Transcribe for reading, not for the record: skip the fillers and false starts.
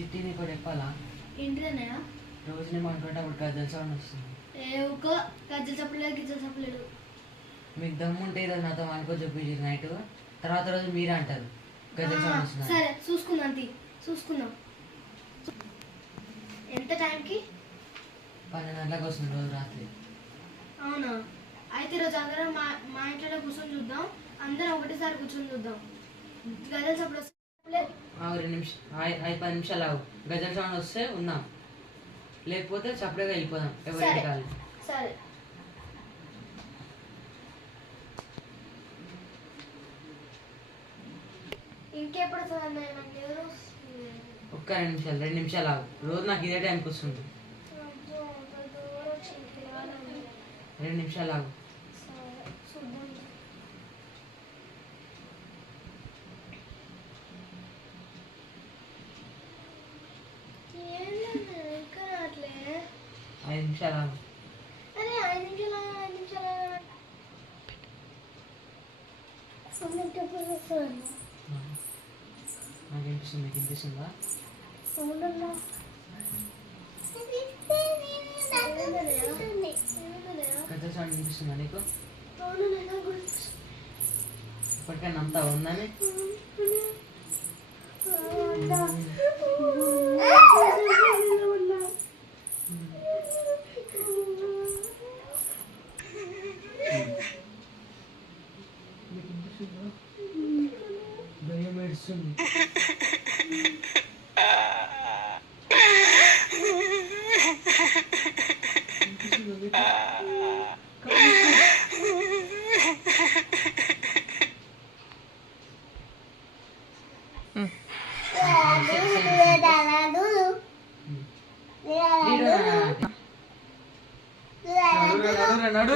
చిట్టి నీకు చెప్పాలా? ఏంటిదన్నయ్య? రోజు నేను అనుకునేటప్పుడు గజ్జల సౌండ్ వస్తుంది. ఊకో గజ్జలు చెప్పలేదు గిజ్జలు చెప్పలేదు. మీకు దమ్ము ఉంటే ఈరోజు నాతో అనుకో చెప్పి నైట్, తర్వాత రోజు మీరే అంటారు గజ్జల సౌండ్ వస్తుంది. సరే చూసుకుందాం చూసుకుందాం. ఎంత టైంకి? 12 గంటలకు వస్తుంది రోజు రాత్రి. అవునా? అయితే ఈరోజు అందరం మా ఇంట్లో కూర్చొని చూద్దాం. అందరం ఒకటేసారి కూర్చొని చూద్దాం. గజల్ చెప్పలేదు 2 నిమిషాలు 10 నిమిషాలు ఆగు. గజల్ సౌండ్ వస్తే ఉందాం, లేకపోతే సపరేట్గా వెళ్ళిపోదాం ఎవరి కాదు. సరే ఇంకెప్పుడు ఒక్క 2 నిమిషాలు ఆగు. రోజు నాకు ఇదే టైంకి వస్తుంది. 2 నిమిషాలు ఆగు. ఐదు నిమిషాలు ఆగు. అరే 5 నిమిషాలు నాకు వినిపిస్తుంది, మీకు వినిపిస్తుందా? గజ్జల సౌండ్ వినిపిస్తుందా నీకు? ఇప్పటికైనా నమ్ముతా ఉందని? భయం ఏడుస్తుంది. నడు